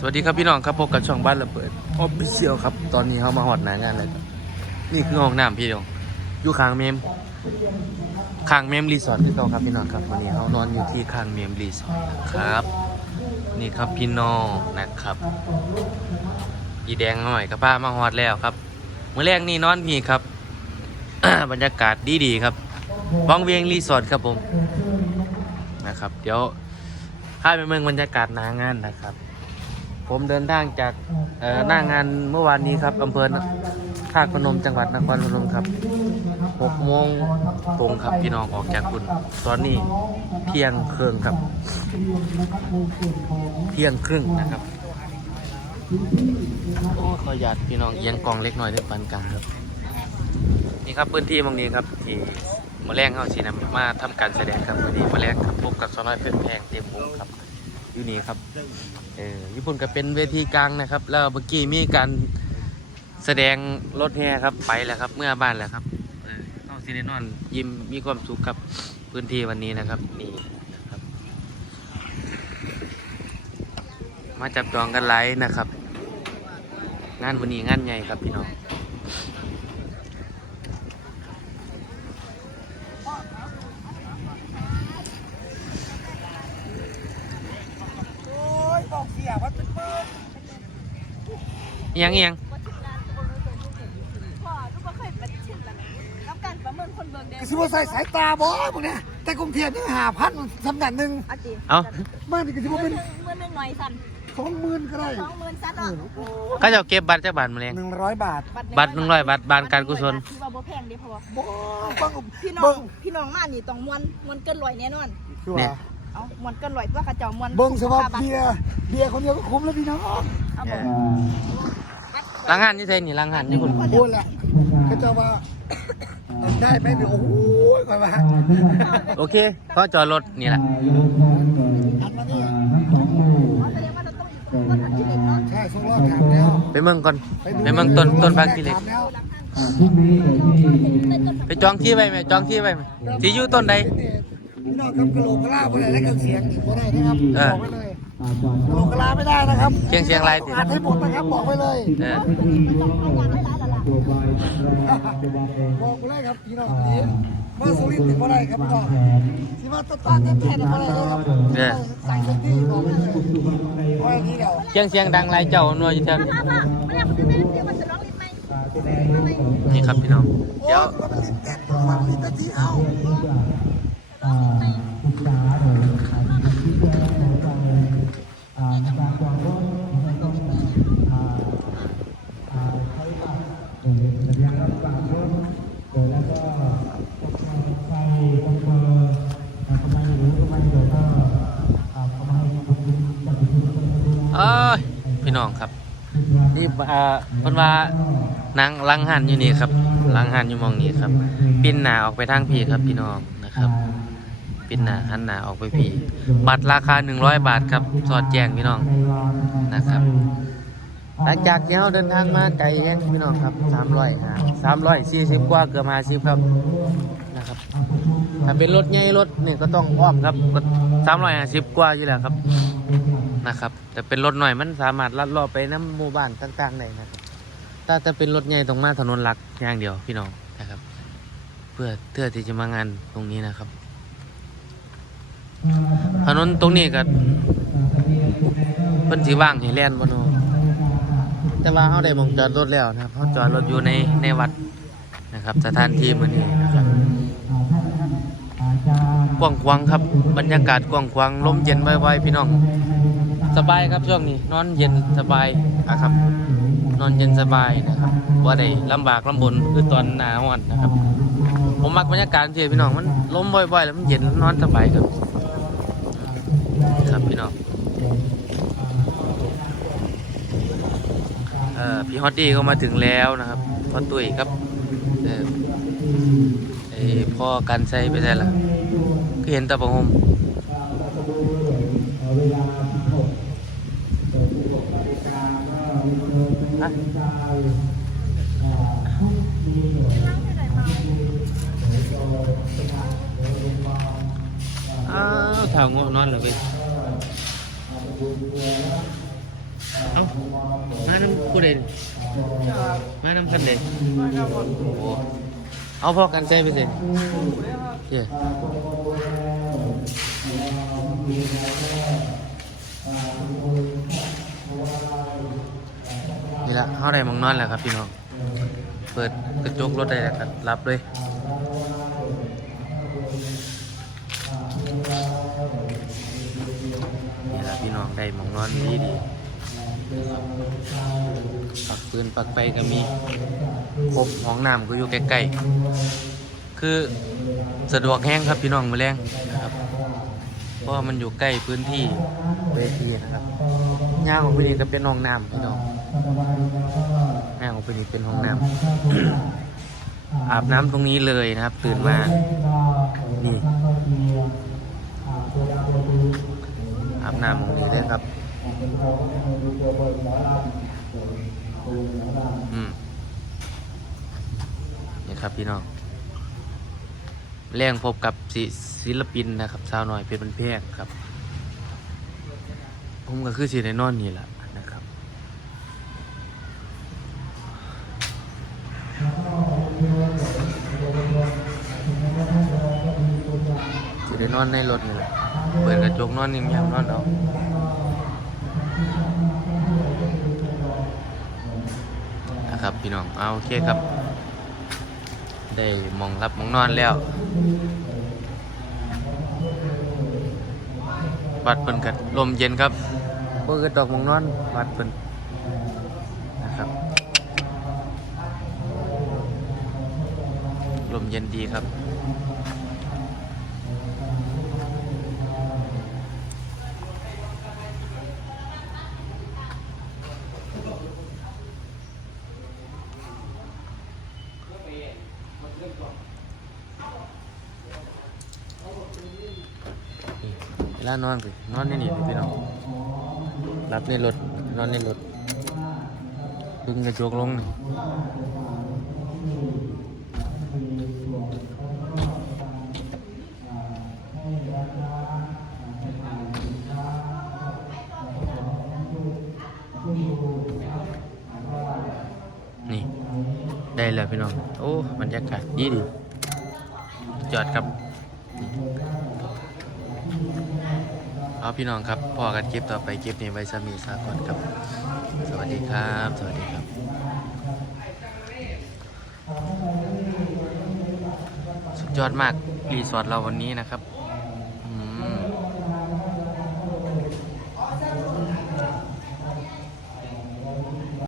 สวัสดีครับพี่น้องครับพบกับช่องบ้านระเบิดออฟฟิเชียลครับ ตอนนี้เขามาหอดหนางานเลยครับนี่คือห้องน้ำพี่น้องอยู่ข้างเมมข้างเมมรีสอร์ทที่เขาครับพี่น้องครับวันนี้เขานอนอยู่ที่ข้างเมมรีสอร์ทนะครับ นี่ครับพี่น้องนะครับอีแดงหน่อยกับป้ามาหอดแล้วครับเมื่อแรกนี่นอนพี่ครับบรรยากาศดีๆครับวังเวียงรีสอร์ทครับผมนะครับ เดี๋ยว ข้าไปเมืองบรรยากาศหนางานนะครับ ผมเดินทางจากหน้างานเมื่อวานนี้ครับอำเภอท่าพนมจังหวัดนครพนมครับ6โมงตรงครับพี่น้องออกจากคุณ ตอนนี้เที่ยงครึ่งครับ เที่ยงครึ่งนะครับโอ้ขอหยาดพี่น้องเอียงกองเล็กน้อยด้วยปานกลางครับ นี่ครับพื้นที่ตรงนี้ครับที่ มาแรงเข้าสีน้ำมาทำการแสดงครับวันนี้มาแรงครับพบกับสน้อยเพชรแพงเต็มวงครับอยู่นี่ครับเออญี่ปุ่นก็เป็นเวทีกลางนะครับ แล้วเมื่อกี้มีการแสดงรถแห่ครับไปแล้วครับ เมื่อบ้านแล้วครับเออเข้าซีนนอนยิ้มมีความสุขครับพื้นที่วันนี้นะครับนี่นะครับมาจับจองกันไลฟ์นะครับ งานวันนี้งานใหญ่ครับพี่น้อง โอ้ย บอกเสียว่าเป็นเบิร์ดเอียงเอียงพ่อทุกคนเคยเป็นชินแล้วกับการประเมินคนเบิ่งเด้กระซิบว่าใส่สายตาบอสมึงเนี่ยแต่กรุงเทพนี่หาพันสำนักหนึ่งอาจีเอาเมื่อนี่กระซิบว่าเป็นเมื่อหนึ่งหน่อยสั่นสองหมื่นก็ได้สองหมื่นสั่นเนาะก็จะเก็บบัตรจากบัตรมาเลยหนึ่งร้อยบาท บัตรหนึ่งร้อยบาทบานการกุศลที่ว่าบ่แพงเด้เพราะว่าบอสฟังพี่น้อเบิ้งงพี่น้องมานี่ต้องมวนมวนเกินร้อยแน่นอนคือเนี่ว่าย เอามวนเกินร้อยตัวเขาเจ้ามวนเบิ้งสภาพบัตรเบียร์เบียร์คนเดียวก็คุ้มแล้วพี่น้องครับผมล้างหันที่ไทยนี่ล้างหันที่คุณพูดแหละเขาจะว่าได้ไหมเดี๋ยวโอ้โหก่อนมาโอเคก็จอดรถนี่แหละอันมานี่แสดงว่าเราต้องอยู่ตรงต้นที่เด็กเนาะใช่ส่งรอดถามแล้วไปเมืองก่อนไปเมืองต้นต้นพักที่เล็กถามแล้วไปจองที่ไว้ไหมจองที่ไว้ไหมที่อยู่ต้นใด พี่น้องครับกระโหลกกระลาไม่ได้และกันเสียงไม่ได้นะครับเออบอกไว้เลยกระโหลกกระลาไม่ได้นะครับเชียงเชียงรายติอัดให้หมดนะครับบอกไว้เลยเออบอกไว้เลยครับพี่น้องนี่มาสุรินทร์ถึงบ่ได้ครับพี่น้องที่ว่าต้นตาลแท้ๆถึงบ่ได้เลยครับเออสั่งเต็มที่บอกไว้เลยเพราะอันนี้เดี๋ยวเชียงเชียงดังไรเจ้าหน่วยอยู่แถวนี้มามาไม่อยากซื้อเดี๋ยว มันจะร้องลิ้นไหมนี่ครับพี่น้องโอ้เดี๋ยยวถือว่าเป็นลิ้นแตกตัวมันลิ้นตะที่เอาเอ้ยพี่น้องครับนี่อ่าเพิ่นว่านางลังหันอยู่นี่ครับลังหันอยู่มองนี้ครับ ปิ้นหนาออกไปทางพี่ครับพี่น้องนะครับ ปิ้นหนาหันหนาออกไปพี่ บัตรราคา 100 บาทครับ สอดแจ้งพี่น้องนะครับ หลังจากที่เราเดินทางมาไกลแห้งพี่น้องครับ300ครับ340กว่าเกือบ50ครับนะครับ ถ้าเป็นรถใหญ่รถนี่ก็ต้องอ้อมครับก็350กว่าอยู่แล้วครับนะครับ แต่เป็นรถหน่อยมันสามารถลัดเลาะไปน้ำหมู่บ้านต่างๆได้นะครับถ้าจะเป็นรถใหญ่ตรงมาถนนหลักอย่างเดียวพี่น้องนะครับ เพื่อเพื่อที่จะมางานตรงนี้นะครับ ถนนตรงนี้ก็เพิ่นสีว่างให้แล่นบ่เนาะแต่ว่าเขาได้มองจอดรถแล้วนะครับเขาจอดรถอยู่ในในวัดนะครับ สถานที่มื้อนี้นะครับกว้างขวางครับ บรรยากาศกว้างขวางลมเย็นไวๆพี่น้อง สบายครับช่วงนี้ นอนเย็นสบายอะครับ นอนเย็นสบายนะครับว่าได้ลำบากลำบนคือตอนหนาวอ่อนนะครับ ผมมักบรรยากาศที่พี่น้องมันลมบ่อยๆแล้วมันเย็นนอนสบายครับ ครับพี่น้องเอ่อพี่ฮอตดี้ก็มาถึงแล้วนะครับพ่อตุ้ยครับเออไอพ่อกันใส่ไปได้ละก็เห็นตะประหมฮะ อ้าวถ่าง่วงนอนเลยไปเอามาน้ำผู้เด่นมาน้ำคันเด่นโอ้เอาพอกันใจไปสิเย้นี่ละเข้าได้มองนอนแล้วครับพี่น้อง เปิดกระจกรถได้แล้วครับรับเลย ได้หมองนอนดีดีปักปืนปักไปก็มีครบห้องน้ำก็อยู่ใกล้ๆคือสะดวกแห้งครับพี่น้องมือแรงนะครับ เพราะมันอยู่ใกล้พื้นที่เวทีนะครับย่างของพี่นี่ก็เป็นห้องน้ำพี่น้องย่างของพี่นี่เป็นห้องน้ำอาบน้ำตรงนี้เลยนะครับ ตื่นมานี่ อาบน้ำตรงนี้เลยครับอืมนี่ครับพี่น้องแรงพบกับศิศลปินนะครับสาวหน่อยเป็นบันเพงครับ ผมก็คือสิได้นอนนี่แหละนะครับ สิได้นอนในรถนี่แหละเปิดกระจกนอนนิ่งๆนอนเอานะครับพี่น้องเอาโอเคครับ ได้หมองรับหมองนอนแล้ววัดเปินกัดลมเย็นครับเปิดดอกหมองนอนวัดเปินนะครับลมเย็นดีครับ ลานอนสินอนในนี่พี่น้องรับในรถนอนในรถดึงกระจกลงนี่นี่ ได้แล้วพี่น้อง โอ้บรรยากาศดีดี จอดครับ เอาพี่น้องครับพอกันคลิปต่อไปคลิปนี้ไว้สามีสากอนครับ สวัสดีครับ สวัสดีครับ สุดยอดมากรีสอร์ทเราวันนี้นะครับ